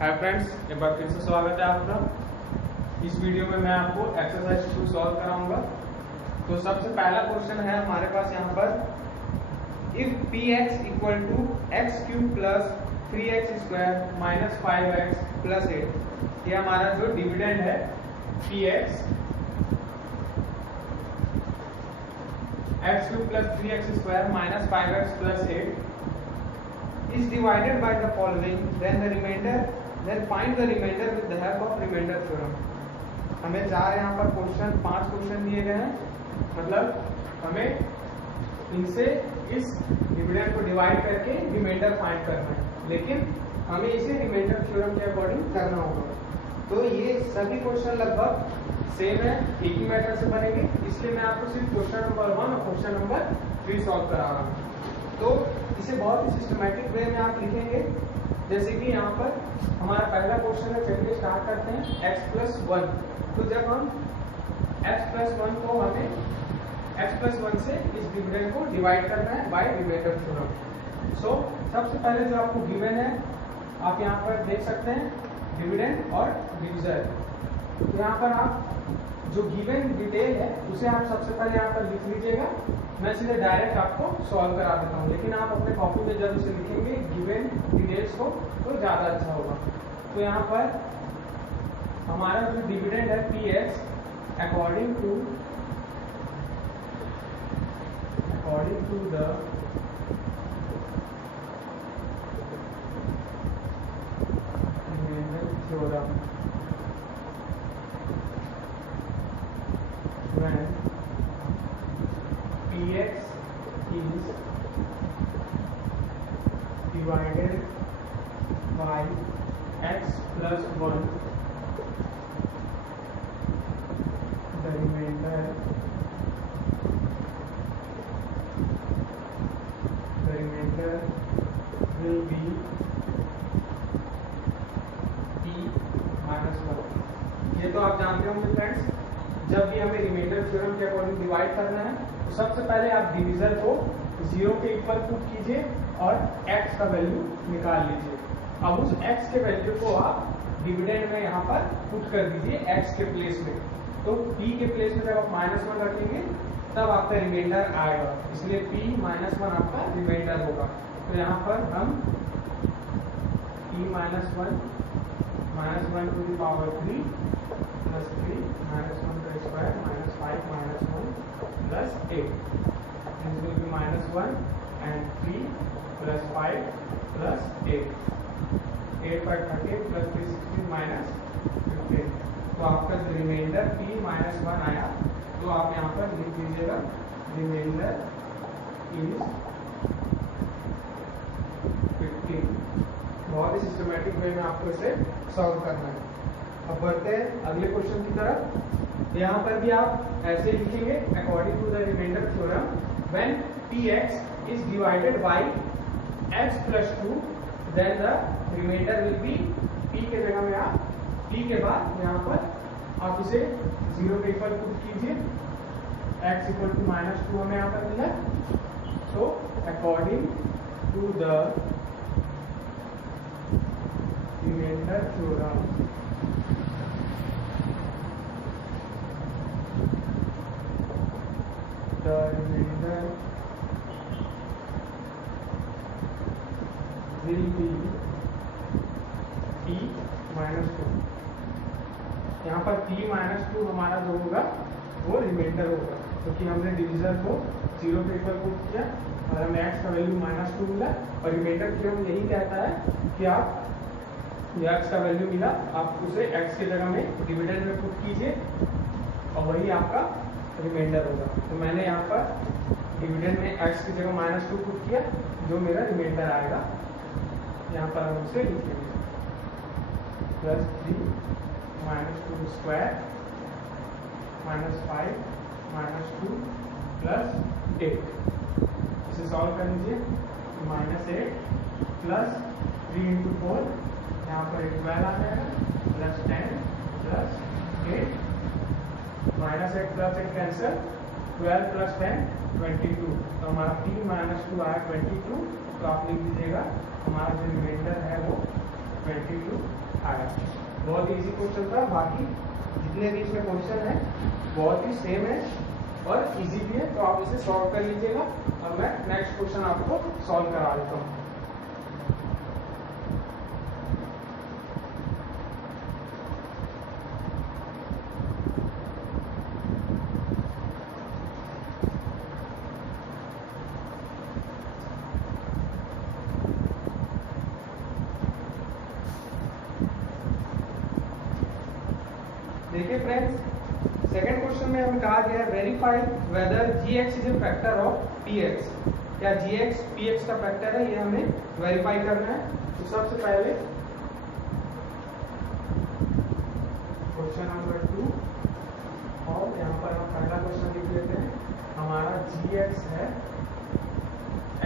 Hi friends, एक बार फिर से स्वागत है आपका। इस वीडियो में मैं आपको एक्सरसाइज 2 सॉल्व कराऊंगा। तो सबसे पहला क्वेश्चन है हमारे पास यहाँ पर, if px equal to x cube plus 3x square minus 5x plus 8, ये हमारा जो डिविडेंड है px x cube plus 3x square minus 5x plus 8 is divided by the following, then find the remainder with the help of remainder theorem। हमें यहाँ पर पांच question दिए गए हैं, मतलब हमें इनसे इस डिविडेंड को डिवाइड करके रिमाइंडर फाइंड करना है, लेकिन हमें इसे रिमाइंडर थ्योरम के अकॉर्डिंग करना होगा। तो ये सभी क्वेश्चन लगभग सेम है, एक ही मेथड से बनेंगे, इसलिए मैं आपको सिर्फ क्वेश्चन नंबर 1 और क्वेश्चन नंबर 3 सॉल्व करा रहा हूँ। तो इसे बहुत ही सिस्टमैटिक वे में आप लिखेंगे। जैसे कि यहाँ पर हमारा पहला क्वेश्चन है, चलिए स्टार्ट करते हैं x प्लस 1। तो जब हम x प्लस 1 को हमें x प्लस 1 से इस डिविडेंड को डिवाइड करना है बाय रिमाइंडर थ्योरम। सो सबसे पहले जो आपको गिवन है, आप यहाँ पर देख सकते हैं डिविडेंड और डिविजर। तो यहाँ पर आप जो गिवन डिटेल है उसे आप सबसे पहले यहाँ पर लिख लीजिएगा। मैं सीधे डायरेक्ट आपको सॉल्व करा देता हूँ, लेकिन आप अपने कॉपी में जब इसे लिखेंगे गिवन डिटेल्स को तो ज़्यादा अच्छा होगा। तो यहाँ पर हमारा जो डिविडेंड है px according to the theorem, when px is divided by x plus 1, the remainder will be p minus 1। ये तो आप जानते होंगे फ्रेंड्स, जब भी हमें रिमाइंडर थ्योरम के अकॉर्डिंग डिवाइड करना है तो सबसे पहले आप डिविजर को 0 के इक्वल पुट कीजिए और x का वैल्यू निकाल लीजिए। अब उस x के वैल्यू को आप डिविडेंड में यहाँ पर पुट कर दीजिए x के प्लेस में। तो p के प्लेस में जब आप -1 रखेंगे तब आपका रिमाइंडर आएगा, इसलिए p -1 आपका रिमाइंडर होगा। तो यहाँ पर हम p -1 to the power 3 plus 3 -1 का square minus 5 -1 plus 8, this will be -1 and 3 plus 5 plus 8 पर 30 प्लस 3 16 माइनस 15। तो आपका जो रिमाइंडर p -1 आया, तो आप यहाँ पर लिख दीजिएगा रिमाइंडर इज 15। बहुत ही सिस्टमैटिक वे में आपको इसे सॉल्व करना है। अब बढ़ते हैं अगले क्वेश्चन की तरफ। यहाँ पर भी आप ऐसे लिखेंगे, according to the remainder theorem, when px is divided by x plus 2, then the remainder will be p के जगह में आप p के बाद यहाँ पर आप इसे 0 के इक्वल पुट कीजिए। x इक्वल टू -2 हमें यहाँ पर मिला। तो according to the remainder theorem, the remainder will be p minus 2। यहाँ पर p minus 2 हमारा जो होगा वो रिमाइंडर होगा, क्योंकि हमने डिविजर को 0 के इक्वल पुट किया और हमें x का वैल्यू -2 मिला। और रिमाइंडर थ्योरम यही कहता है कि आप x का वैल्यू मिला, आप उसे x के जगह में डिविडेंड में पुट कीजिए और वही आपका रिमाइंडर होगा। तो मैंने यहाँ पर डिविडेंड में x की जगह -2 पुट किया, जो मेरा रिमाइंडर आएगा यहाँ पर हम उसे लिखेंगे प्लस 3 -2 स्क्वायर -5 -2 प्लस 8। इसे सॉल्व कर लीजिए। -8 प्लस 3 इंटू 4, यहाँ पर 12 आ जाएगा, plus 10 plus 8, -8 plus 8 cancel, 12 plus 10 22। तो हमारा p -2 आया 22। तो आप लिख दीजिएगा हमारा जो रिमाइंडर है वो 22 आया। बहुत इजी क्वेश्चन था। बाकी जितने भी इसमें क्वेश्चन है बहुत ही सेम है और इजी भी है, तो आप इसे सॉल्व कर लीजिएगा। अब मैं नेक्स्ट क्वेश्चन आपको सॉल्व करा देता हूँ। देखिए फ्रेंड्स, सेकंड क्वेश्चन में हमें कहा गया है verify whether gx is a factor of px। क्या gx px का फैक्टर है, ये हमें वेरीफाई करना है। तो सबसे पहले क्वेश्चन नंबर 2, और यहाँ पर हम पहला क्वेश्चन लिख लेते हैं। हमारा gx है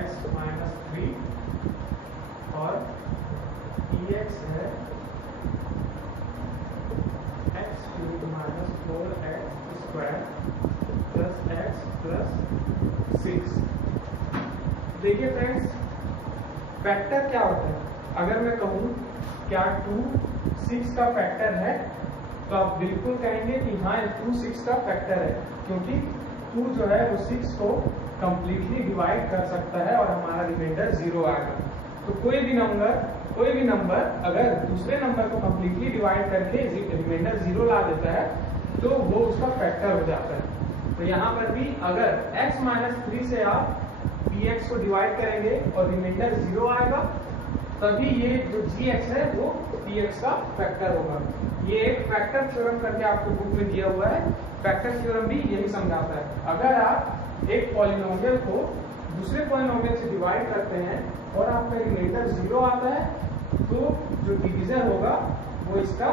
x माइनस 3 और px है x cube minus 4x square plus x plus 6। देखिए फ्रेंड्स, फैक्टर क्या होता है? अगर मैं कहूँ क्या 2 6 का फैक्टर है, तो आप बिल्कुल कहेंगे कि हाँ 2 6 का फैक्टर है, क्योंकि 2 जो है वो 6 को कंप्लीटली डिवाइड कर सकता है और हमारा रिमाइंडर 0 आएगा। तो कोई भी नंबर अगर दूसरे नंबर को कंप्लीटली डिवाइड करके रिमाइंडर 0 ला देता है तो वो उसका फैक्टर हो जाता है। तो यहाँ पर भी अगर x माइनस 3 से आप px को डिवाइड करेंगे और रिमाइंडर 0 आएगा, तभी ये जो gx है वो px का फैक्टर होगा। ये एक फैक्टर थ्योरम करके आपको बुक में दिया हुआ है। फैक्टर थ्योरम भी यही समझाता है। अगर आप एक पॉलिनोमियल को दूसरे पॉलिनोमियल से डिवाइड करते हैं और आपका रिमाइंडर 0 आता है, तो जो डिवीजन होगा वो इसका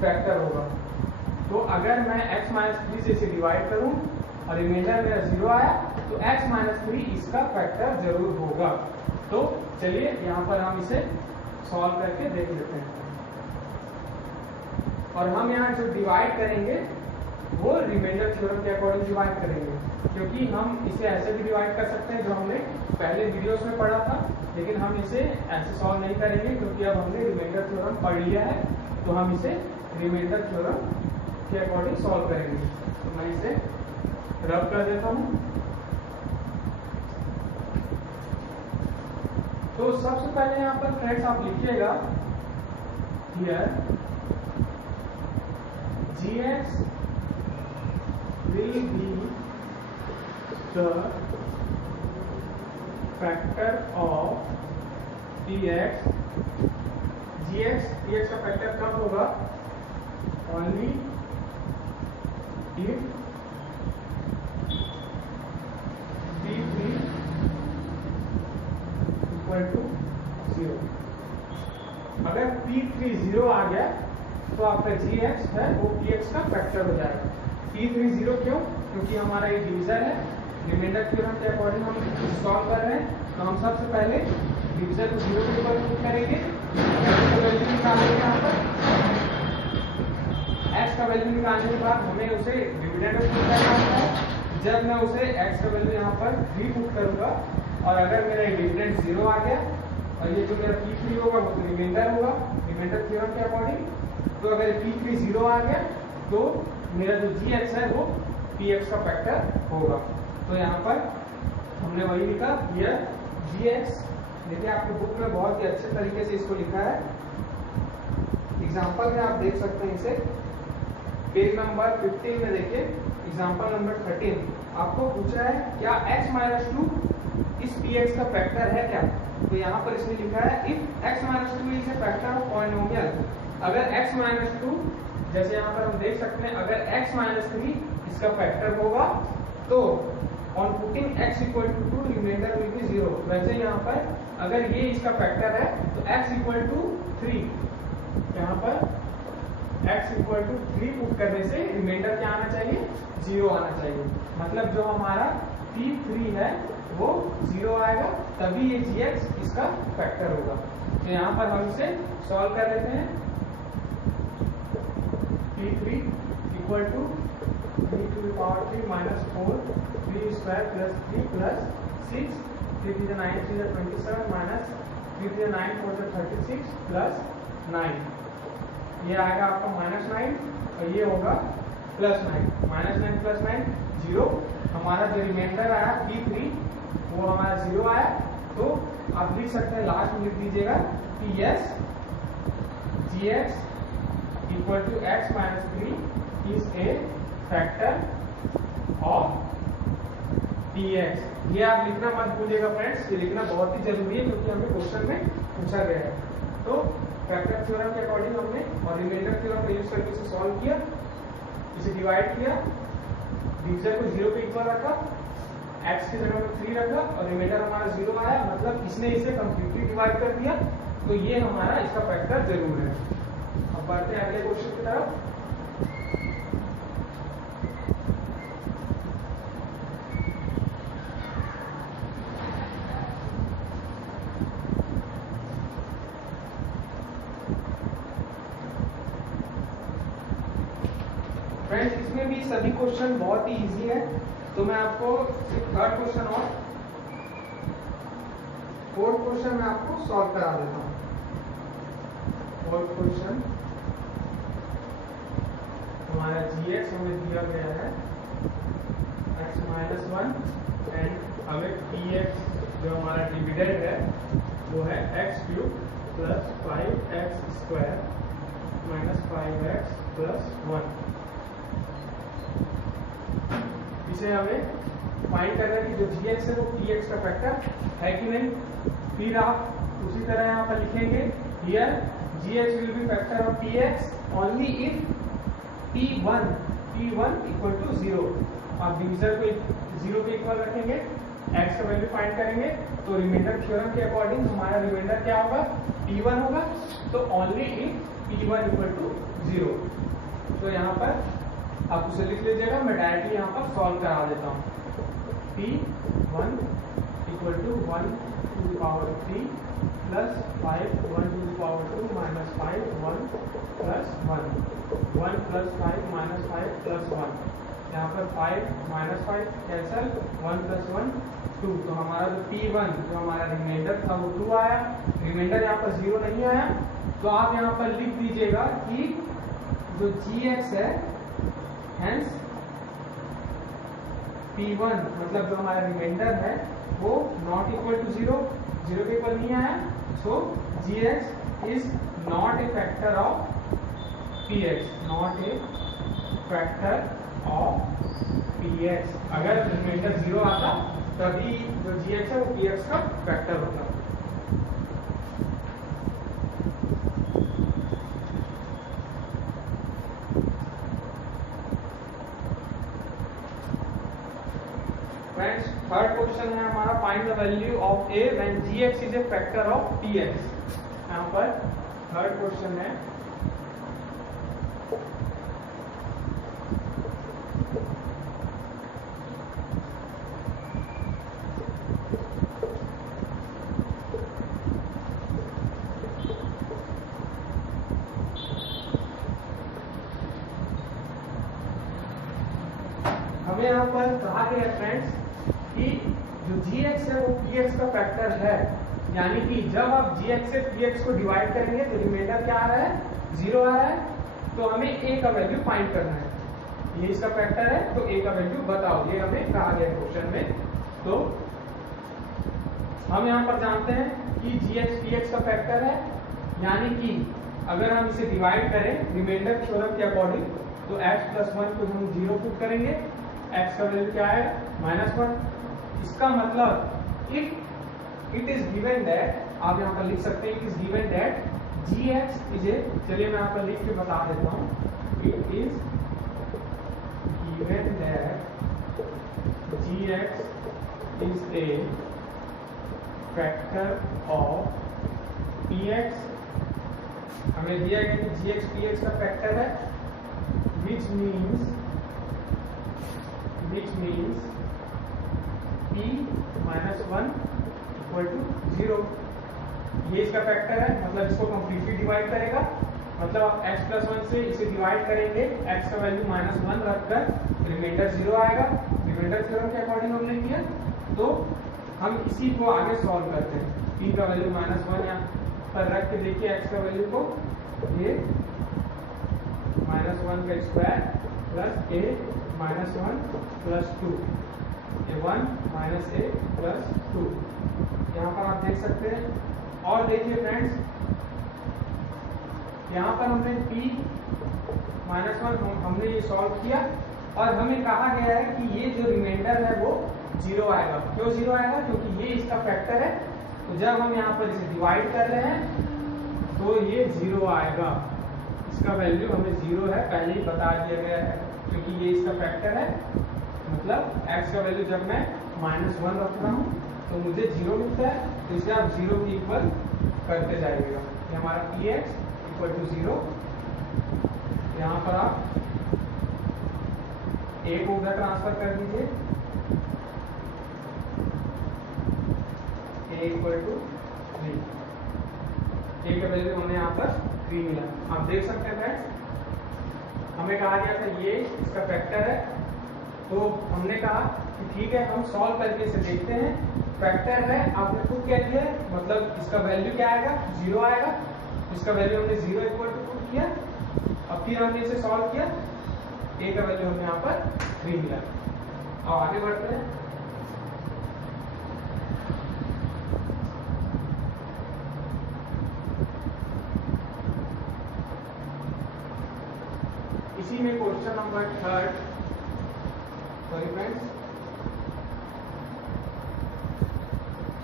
फैक्टर होगा। तो अगर मैं x माइनस 3 से इसे डिवाइड करूं और रिमाइंडर मेरा 0 आया, तो x माइनस 3 इसका फैक्टर जरूर होगा। तो चलिए यहाँ पर हम इसे सॉल्व करके देख लेते हैं। और हम यहाँ जो डिवाइड करेंगे वो रिमाइंडर थ्योरम के अकॉर्डिंग डिवाइड करेंगे, क्योंकि हम इसे ऐसे भी डिवाइड कर सकते हैं जो हमने पहले वीडियोस में पढ़ा था, लेकिन हम इसे ऐसे सॉल्व नहीं करेंगे क्योंकि अब हमने रिमाइंडर थ्योरम पढ़ लिया है। तो हम इसे रिमाइंडर थ्योरम के अकॉर्डिंग सॉल्व करेंगे। तो मैं इसे रब कर देता हूँ। तो सबसे पहले यहाँ पर फ्रेंड्स आप लिखिएगा here gx will be the factor of px। px का फैक्टर कब होगा? only if p3 equal to 0। अगर p3 0 आ गया तो आपका gx है वो px का फैक्टर हो जाएगा। p3 0 क्यों? क्योंकि हमारा ये डिवीजन है। रिमाइंडर थ्योरम के अकॉर्डिंग हम सॉल्व कर रहे हैं। तो हम सबसे पहले डिवीजन को 0 के ऊपर पुट करेंगे, x का वैल्यू निकालेंगे। यहाँ पर x का वैल्यू निकालने के बाद हमें उसे डिविडेंड में पुट करना होता है। जब मैं उसे x का वैल्यू यहाँ पर 3 पुट करूंगा और अगर मेरा डिविडेंड 0 आ गया और ये जो मेरा p3 होगा वो तो रिमाइंडर होगा रिमाइंडर थ्योरम के अकॉर्डिंग। तो अगर p3 0 आ गया तो मेरा जो gx है वो px का फैक्टर होगा। तो यहाँ पर हमने वही लिखा हियर gx। देखिए आपकी बुक में बहुत ही अच्छे तरीके से इसको लिखा है। एग्जाम्पल में आप देख सकते हैं इसे पेज नंबर 15 में। देखिए एग्जाम्पल नंबर 13 आपको पूछा है क्या x माइनस 2 इस px का फैक्टर है क्या? तो यहाँ पर इसने लिखा है if x minus 2 is a factor of polynomial. अगर x माइनस 2, जैसे यहाँ पर हम देख सकते हैं, अगर x माइनस 3 इसका फैक्टर होगा तो on putting x equal to 2 remainder will be 0। वैसे यहाँ पर अगर ये इसका फैक्टर है तो x इक्वल टू 3, यहाँ पर x इक्वल टू 3 पुट करने से रिमाइंडर क्या आना चाहिए? 0 आना चाहिए। मतलब जो हमारा p3 है वो 0 आएगा, तभी ये gx इसका फैक्टर होगा। तो यहाँ पर हम इसे सॉल्व कर लेते हैं। p3 equal to 3 to the power 3 minus 4 3 square plus 3 plus 6 3 to the 9 3 to the 27 minus 3 3 9 4 36 plus 9, ये आएगा आपका -9 और ये होगा +9, -9 + 9 0। हमारा जो रिमाइंडर आया P3 वो हमारा 0 आया। तो आप लिख सकते हैं, लास्ट में लिख दीजिएगा कि yes gx = x - 3 is a factor of px। ये आप लिखना मत भूलिएगा फ्रेंड्स, ये लिखना बहुत ही जरूरी है क्योंकि हमें क्वेश्चन में पूछा गया है। तो फैक्टर थ्योरम के अकॉर्डिंग हमने और रिमाइंडर थ्योरम का यूज करके इसे सॉल्व किया, इसे डिवाइड किया, डिवीजन को 0 पे इक्वल रखा, x की जगह में 3 रखा और रिमाइंडर हमारा 0 आया, मतलब इसने इसे कंप्लीटली डिवाइड कर दिया। तो ये हमारा इसका फैक्टर जरूर है। अब बढ़ते हैं अगले क्वेश्चन की तरफ। फ्रेंड्स इसमें भी सभी क्वेश्चन बहुत ही इजी है, तो मैं आपको थर्ड क्वेश्चन और फोर्थ क्वेश्चन मैं आपको सॉल्व करा देता हूँ। फोर्थ क्वेश्चन हमारा gx हमें दिया गया है x - 1 एंड हमें px जो हमारा डिविडेंड है वो है x³ + 5x² - 5x + 1। इसे हमें फाइंड करना है कि जो gx है वो px का फैक्टर है कि नहीं। फिर आप उसी तरह यहाँ पर लिखेंगे here gx will be factor of px only if p1 = 0। आप डिवीजन को 0 के इक्वल रखेंगे, x का वैल्यू फाइंड करेंगे, तो रिमाइंडर थ्योरम के अकॉर्डिंग हमारा रिमाइंडर क्या होगा, p1 होगा। तो ओनली इफ p1 = 0। तो यहाँ पर आप उसे लिख लीजिएगा, मैं डायरेक्टली यहाँ पर सॉल्व करा देता हूँ। p1 = 1 to the power 3 plus 5 1 to the power 2 minus 5 1 plus 1 1 plus 5 minus 5 plus 1। यहाँ पर 5 minus 5 कैंसल, 1 plus 1 2। तो हमारा जो p1 जो हमारा रिमाइंडर था वो 2 आया, रिमाइंडर यहाँ पर 0 नहीं आया। तो आप यहाँ पर लिख दीजिएगा कि जो gx है हेंस p1 मतलब जो हमारा रिमाइंडर है वो नॉट इक्वल टू 0, 0 के इक्वल नहीं आया। सो gx is not a factor of px, not a factor of px। अगर रिमाइंडर 0 आता तभी जो gx है वो px का फैक्टर होता। फ्रेंड्स थर्ड क्वेश्चन है हमारा, find the value of a when gx is a factor of px। यहाँ पर थर्ड क्वेश्चन है, हमें यहाँ पर कहा गया फ्रेंड्स कि जो gx है वो px का फैक्टर है, यानी कि जब आप gx से px को डिवाइड करेंगे तो रिमाइंडर क्या आ रहा है, 0 आ रहा है। तो हमें a का वैल्यू फाइंड करना है, ये इसका फैक्टर है तो a का वैल्यू बताओ, ये हमें कहा गया क्वेश्चन में। तो हम यहाँ पर जानते हैं कि gx px का फैक्टर है, यानी कि अगर हम इसे डिवाइड करें रिमाइंडर थ्योरम के अकॉर्डिंग तो x + 1 को हम 0 पुट करेंगे, x का वैल्यू क्या है -1। इसका मतलब if it is given that, आप यहाँ पर लिख सकते हैं it is given that gx is a, चलिए मैं यहाँ पर लिख के बता देता हूँ, it is given that gx is a factor of px। हमें दिया गया कि gx px का फैक्टर है, which means p - 1 = 0। ये इसका फैक्टर है, मतलब इसको कंप्लीटली डिवाइड करेगा, मतलब आप x + 1 से इसे डिवाइड करेंगे, x का वैल्यू -1 रखकर रिमाइंडर 0 आएगा। रिमाइंडर थ्योरम के अकॉर्डिंग हमने किया, तो हम इसी को आगे सॉल्व करते हैं। p का वैल्यू -1 यहाँ पर रख के देखिए x का वैल्यू को, ये -1 का स्क्वायर प्लस a -1 प्लस 2, ये 1 - a प्लस 2 यहाँ पर आप देख सकते हैं। और देखिए फ्रेंड्स, यहाँ पर हमने p -1 हमने ये सॉल्व किया और हमें कहा गया है कि ये जो रिमाइंडर है वो 0 आएगा। क्यों 0 आएगा? क्योंकि ये इसका फैक्टर है, तो जब हम यहाँ पर इसे डिवाइड कर रहे हैं तो ये 0 आएगा। इसका वैल्यू हमें 0 है, पहले ही बता दिया गया है, क्योंकि ये इसका फैक्टर है। मतलब x का वैल्यू जब मैं -1 रख रहा हूँ तो मुझे 0 मिलता है, तो इसे आप 0 के इक्वल करते जाइएगा। ये हमारा px = 0। यहाँ पर आप a को उधर ट्रांसफर कर दीजिए, a = 3। a का वैल्यू हमें यहाँ पर 3 मिला। आप देख सकते हैं फ्रेंड्स, हमें कहा गया था ये इसका फैक्टर है, तो हमने कहा कि ठीक है हम सॉल्व करके इसे देखते हैं। फैक्टर है, आपने खुद कह दिया, मतलब इसका वैल्यू क्या आएगा? 0 आएगा। इसका वैल्यू हमने 0 = पुट किया। अब फिर हमने इसे सॉल्व किया, a का वैल्यू हमें यहाँ पर 3 मिला। अब आगे बढ़ते हैं। इसी में question number 3 sorry friends,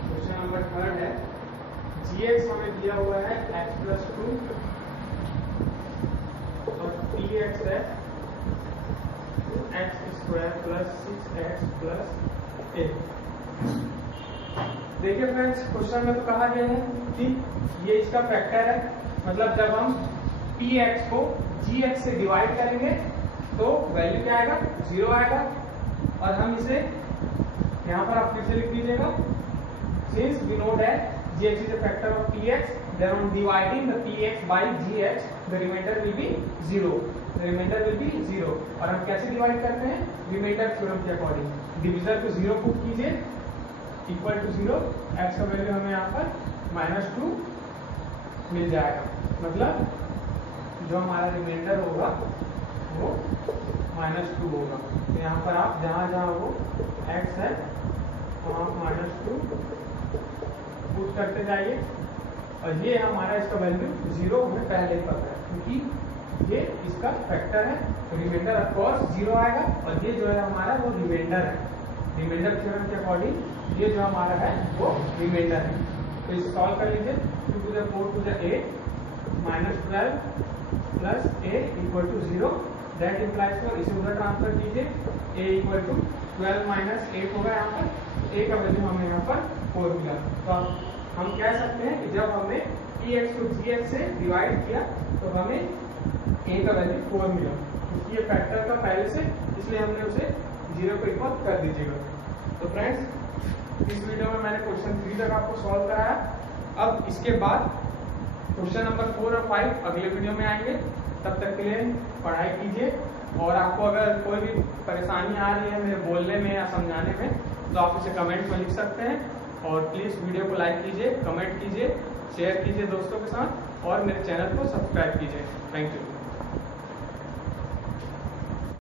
question number 3 है, gx हमें दिया हुआ है x + 2 और px है x² + 6x + 8। देखिए फ्रेंड्स, क्वेश्चन में तो कहा गया है कि ये इसका फैक्टर है, मतलब जब हम px को gx से डिवाइड करेंगे तो वैल्यू क्या आएगा? 0 आएगा। और हम इसे यहाँ पर आप फिर से लिख दीजिएगा, since we know that gx is a factor of px, then on dividing the px by gx the remainder will be 0, the remainder will be 0। और हम कैसे डिवाइड करते हैं? रिमाइंडर थ्योरम के अकॉर्डिंग। डिविजर को 0 पुट कीजिए, equal to 0, x का value हमें यहाँ पर -2 मिल जाएगा। मतलब जो हमारा रिमाइंडर होगा वो -2 होगा। तो यहाँ पर आप जहाँ जहाँ वो x है वहाँ -2 पुट करते जाइए। और ये हमारा इसका वैल्यू 0 हमें पहले ही पता है, क्योंकि ये इसका फैक्टर है, तो रिमाइंडर ऑफ कोर्स 0 आएगा। और ये जो है हमारा वो रिमाइंडर है, रिमाइंडर थ्योरम के अकॉर्डिंग ये जो हमारा है वो रिमाइंडर है। तो इसे सॉल्व कर लीजिए। 2 to the 4 to the 8 -12 + a = 0, that implies for, इसे उधर ट्रांसफर कीजिए, a = 12 - 8 होगा यहाँ पर, a का वैल्यू हमें यहाँ पर 4 मिला। तो हम कह सकते हैं कि जब हमने px को gx से डिवाइड किया तो हमें a का वैल्यू 4 मिला, क्योंकि ये फैक्टर था पहले से, इसलिए हमने उसे 0 को इक्वल कर दीजिएगा। तो फ्रेंड्स, इस वीडियो में मैंने क्वेश्चन 3 तक आपको सॉल्व कराया। अब इसके बाद क्वेश्चन नंबर 4 और 5 अगले वीडियो में आएंगे। तब तक के लिए पढ़ाई कीजिए, और आपको अगर कोई भी परेशानी आ रही है मेरे बोलने में या समझाने में तो आप इसे कमेंट में लिख सकते हैं। और प्लीज़ वीडियो को लाइक कीजिए, कमेंट कीजिए, शेयर कीजिए दोस्तों के साथ, और मेरे चैनल को सब्सक्राइब कीजिए। Thank you.